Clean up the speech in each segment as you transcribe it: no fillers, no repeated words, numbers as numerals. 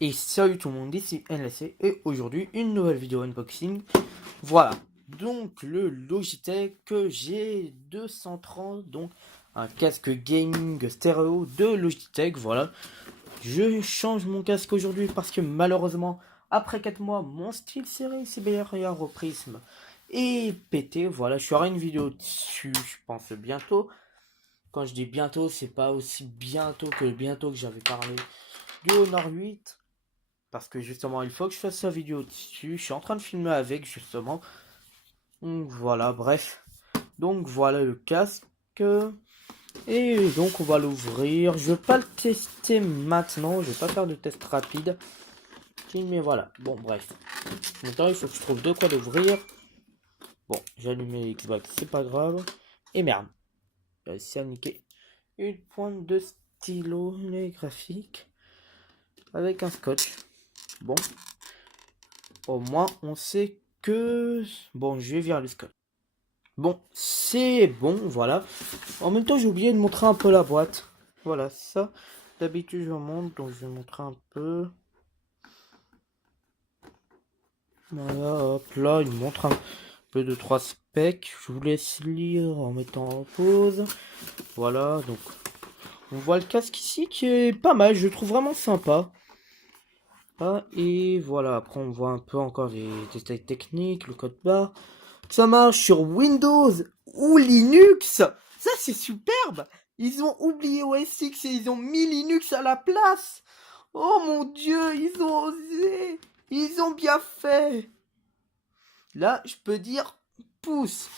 Et salut tout le monde, ici NLC et aujourd'hui une nouvelle vidéo unboxing. Voilà, donc le Logitech G230, donc un casque gaming stéréo de Logitech. Voilà, je change mon casque aujourd'hui parce que malheureusement, après 4 mois, mon style série CBR au prisme est pété. Voilà, je ferai une vidéo dessus, je pense bientôt. Quand je dis bientôt, c'est pas aussi bientôt que le bientôt que j'avais parlé du Honor 8. Parce que justement, il faut que je fasse sa vidéo dessus. Je suis en train de filmer avec, justement. Donc voilà, bref. Donc voilà le casque. Et donc on va l'ouvrir. Je vais pas le tester maintenant. Je vais pas faire de test rapide. Mais voilà. Bon, bref. Maintenant, il faut que je trouve de quoi l'ouvrir. Bon, j'ai allumé Xbox, c'est pas grave. Et merde. J'ai réussi à niquer une pointe de stylo les graphiques. Avec un scotch. Bon. Au moins, on sait que... Bon, je vais virer le scotch. Bon, c'est bon, voilà. En même temps, j'ai oublié de montrer un peu la boîte. Voilà, ça. D'habitude, je montre, donc je vais montrer un peu. Voilà, hop là, il montre un peu de 3 specs. Je vous laisse lire en mettant en pause. Voilà, donc on voit le casque ici qui est pas mal, je le trouve vraiment sympa. Ah, et voilà, après on voit un peu encore les détails techniques, le code barre. Ça marche sur Windows ou Linux. Ça, c'est superbe. Ils ont oublié OS X et ils ont mis Linux à la place. Oh mon Dieu, ils ont osé. Ils ont bien fait. Là, je peux dire pouce.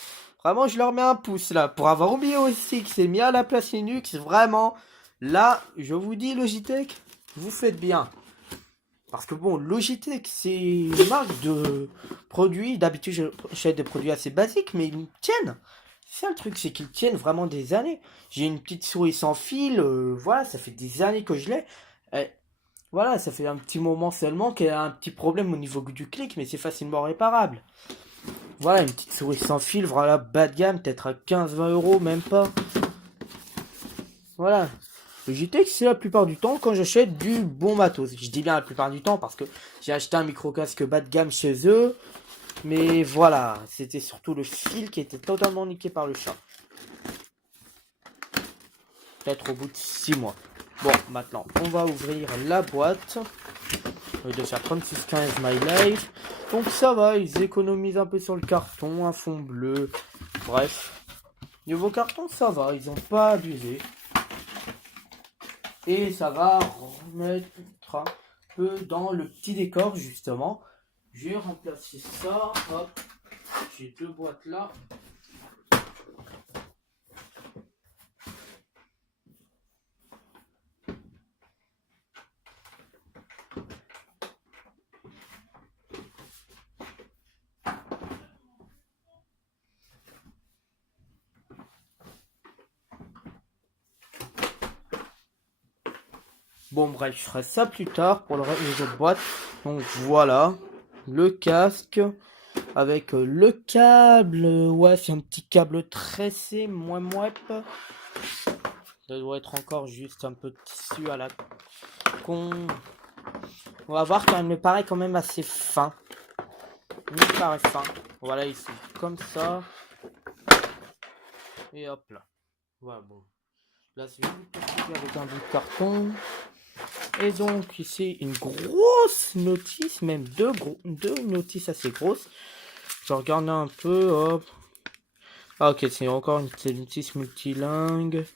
Vraiment, je leur mets un pouce là. Pour avoir oublié OS X et mis à la place Linux, vraiment. Là, je vous dis Logitech, vous faites bien. Parce que bon, Logitech, c'est une marque de produits. D'habitude, j'achète des produits assez basiques, mais ils me tiennent. C'est ça le truc, c'est qu'ils tiennent vraiment des années. J'ai une petite souris sans fil, voilà, ça fait des années que je l'ai. Et voilà, ça fait un petit moment seulement qu'elle a un petit problème au niveau du clic, mais c'est facilement réparable. Voilà, une petite souris sans fil, voilà, bas de gamme, peut-être à 15-20 euros, même pas. Voilà, Logitech, c'est la plupart du temps quand j'achète du bon matos. Je dis bien la plupart du temps parce que j'ai acheté un micro-casque bas de gamme chez eux. Mais voilà, c'était surtout le fil qui était totalement niqué par le chat. Peut-être au bout de 6 mois. Bon, maintenant, on va ouvrir la boîte. Au lieu de faire 3615 My Life. Donc ça va, ils économisent un peu sur le carton, un fond bleu. Bref. Niveau carton, ça va, ils n'ont pas abusé. Et ça va remettre un peu dans le petit décor, justement. Je vais remplacer ça. Hop. J'ai deux boîtes là. Bon bref, je ferai ça plus tard pour les autres boîtes. Donc voilà, le casque avec le câble. Ouais, c'est un petit câble tressé, mouette. Ça doit être encore juste un peu de tissu à la con. On va voir quand il me paraît quand même assez fin. Il me paraît fin. Voilà, ici, comme ça. Et hop là. Voilà, bon. Là, c'est juste avec un bout de carton. Et donc ici une grosse notice, même deux notices assez grosses. Je regarde un peu, hop. Ah ok, c'est encore une notice multilingue.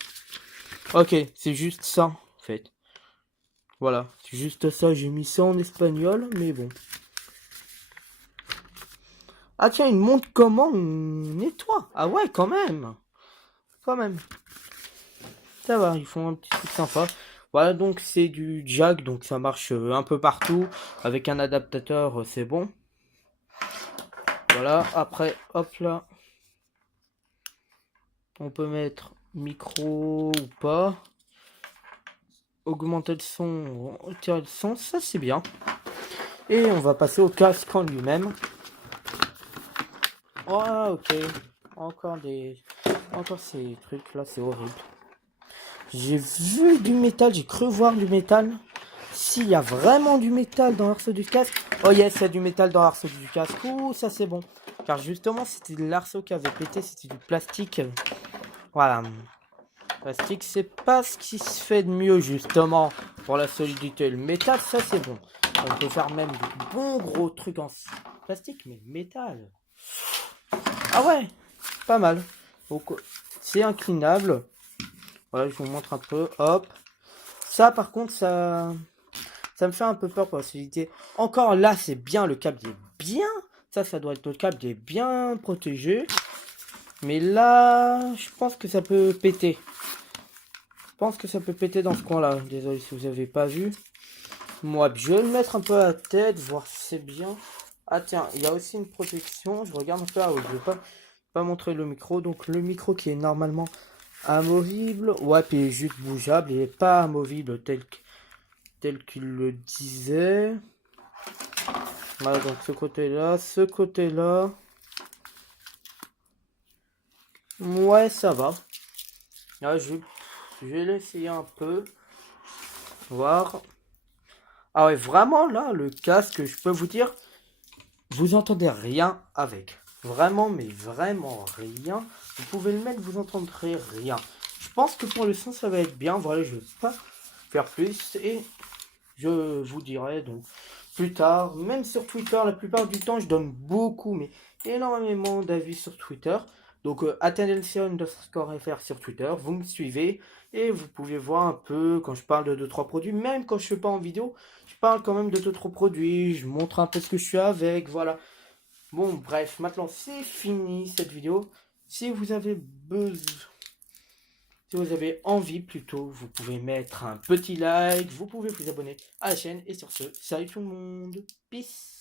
Ok, c'est juste ça en fait. Voilà, c'est juste ça, j'ai mis ça en espagnol, mais bon. Ah tiens, une montre comment on nettoie. Ah ouais, quand même. Quand même. Ça va, ils font un petit truc sympa. Voilà, donc c'est du jack, donc ça marche un peu partout. Avec un adaptateur, c'est bon. Voilà, après, hop là. On peut mettre micro ou pas. Augmenter le son, retirer le son, ça c'est bien. Et on va passer au casque en lui-même. Oh ok. Encore ces trucs là, c'est horrible. J'ai vu du métal, j'ai cru voir du métal. s'il y a vraiment du métal dans l'arceau du casque. Oh yes, il y a du métal dans l'arceau du casque. Ouh, ça c'est bon. Car justement, c'était l'arceau qui avait pété, c'était du plastique. Voilà. Plastique, c'est pas ce qui se fait de mieux justement pour la solidité. Le métal, ça c'est bon. On peut faire même de bons gros trucs en plastique, mais métal. Ah ouais, pas mal. Donc, c'est inclinable. Voilà, je vous montre un peu. Hop. Ça, par contre, ça me fait un peu peur pour la solidité. Encore là, c'est bien. Le câble est bien. Ça doit être le câble qui est bien protégé. Mais là, je pense que ça peut péter. Je pense que ça peut péter dans ce coin-là. Désolé si vous n'avez pas vu. Moi, je vais le mettre un peu à la tête, voir si c'est bien. Ah tiens, il y a aussi une protection. Je regarde un peu. Ah oui, je vais pas montrer le micro. Donc le micro qui est normalement amovible. Ouais, puis juste bougeable. Il n'est pas amovible tel qu'il le disait. Voilà, donc ce côté-là, ce côté-là. Ouais, ça va. Là, je vais l'essayer un peu. Voir. Ah ouais, vraiment, là, le casque, je peux vous dire, vous entendez rien avec. Vraiment, mais vraiment rien. Vous pouvez le mettre, vous entendrez rien. Je pense que pour le son, ça va être bien. Voilà, je ne vais pas faire plus. Et je vous dirai donc plus tard. Même sur Twitter, la plupart du temps, je donne beaucoup, mais énormément d'avis sur Twitter. Donc, @Tendency_FR sur Twitter. Vous me suivez. Et vous pouvez voir un peu quand je parle de 2-3 produits. Même quand je ne fais pas en vidéo, je parle quand même de 2-3 produits. Je montre un peu ce que je suis avec. Voilà. Bon, bref, maintenant c'est fini cette vidéo. Si vous avez besoin, si vous avez envie plutôt, vous pouvez mettre un petit like, vous pouvez vous abonner à la chaîne. Et sur ce, salut tout le monde, peace.